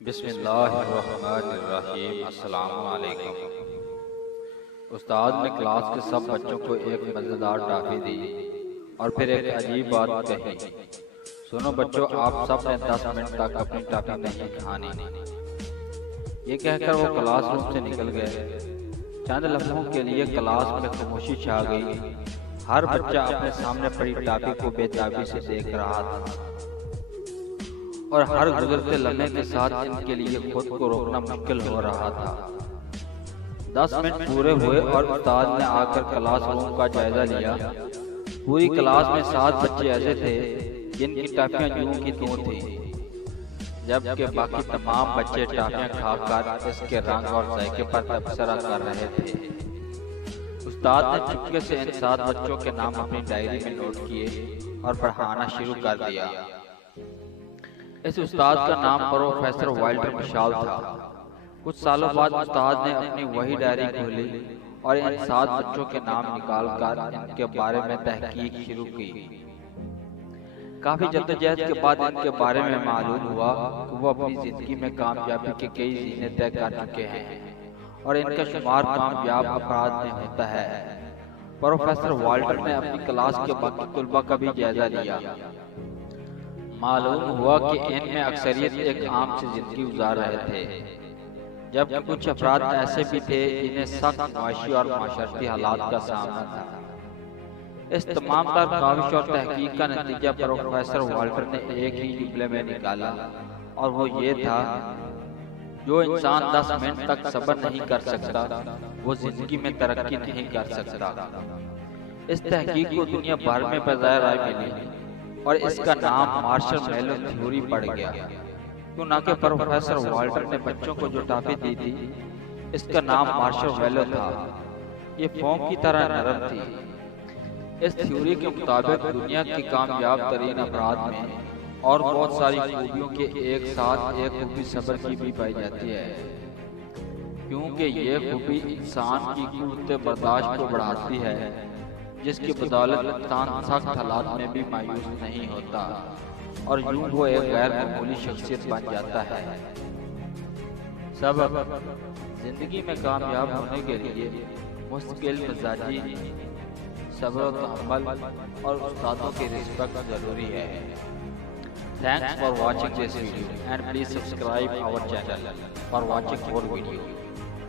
بسم اللہ الرحمن الرحیم۔ السلام علیکم۔ استاد نے کلاس کے سب بچوں کو ایک مزیدار ٹافی دی اور پھر ایک عجیب بات کہی، سنو بچوں، آپ سب نے 10 منٹ تک اپنی ٹافی نہیں کھانی۔ یہ کہہ کر وہ کلاس روم سے نکل گئے۔ چند لمحوں کے لیے کلاس میں خاموشی چھا گئی۔ ہر بچہ اپنے سامنے پڑی ٹافی کو بے تابی سے دیکھ رہا تھا اور ہر گزرتے لمحے کے ساتھ ان کے لیے خود کو روکنا مشکل ہو رہا تھا۔ 10 منٹ پورے ہوئے اور استاد نے آ کر کلاس روم کا جائزہ لیا۔ پوری کلاس میں 7 بچے ایسے تھے جن کی ٹافیاں یوں کی توں تھیں، جبکہ باقی تمام بچے ٹافیاں کھا کر اس کے رنگ اور ذائقے پر تبصرہ کر رہے تھے۔ استاد نے چپکے سے ان 7 بچوں کے نام اپنی ڈائری میں نوٹ کیے اور پڑھانا شروع کر دیا۔ اس استاد کا نام پروفیسر وائلٹر مشال تھا۔ کچھ سالوں بعد استاد نے اپنی وہی ڈائری کھولی اور ان 7 بچوں کے نام نکال کر ان کے بارے میں تحقیق شروع کی۔ کافی جدوجہد کے بعد ان کے بارے میں معلوم ہوا کہ وہ اپنی زندگی میں کامیابی کے کئی زینے طے کر چکے ہیں اور ان کا شمار کامیاب افراد میں ہوتا ہے۔ پروفیسر وائلٹر نے اپنی کلاس کے باقی طلباء کا بھی جائزہ لیا۔ معلوم ہوا کہ ان میں اکثریت ایک عام سی زندگی گزار رہے تھے، جبکہ کچھ افراد ایسے بھی تھے جنہیں سخت معاشی اور معاشرتی حالات کا سامنا تھا۔ اس تمام تر کاوش اور تحقیق کا نتیجہ پروفیسر وائلٹر نے ایک ہی جملے میں نکالا، اور وہ یہ تھا، جو انسان 10 منٹ تک صبر نہیں کر سکتا وہ زندگی میں ترقی نہیں کر سکتا۔ اس تحقیق کو دنیا بھر میں بظاہر رائے ملی اور اس کا نام مارشل میلو تھیوری پڑ گیا، کیونکہ پروفیسر وائلٹر نے بچوں کو جو ٹافی دی تھی اس کا نام مارشل میلو تھا۔ یہ فوم کی طرح نرم تھی۔ اس تھیوری کے مطابق دنیا کی کامیاب ترین افراد میں اور بہت ساری خوبیوں کے ایک ساتھ ایک خوبی صبر کی بھی پائی جاتی ہے، کیونکہ یہ خوبی انسان کی قوت برداشت کو بڑھاتی ہے، جس کی بدولت انسان سخت حالات میں بھی مایوس نہیں ہوتا اور یوں وہ ایک غیر معمولی شخصیت بن جاتا ہے۔ سبب: زندگی میں کامیاب ہونے کے لیے مستقل مزاجی، صبر و تحمل اور استادوں کی رسپیکٹ ضروری ہے۔ Thanks for watching this video and please subscribe our channel for watching more videos.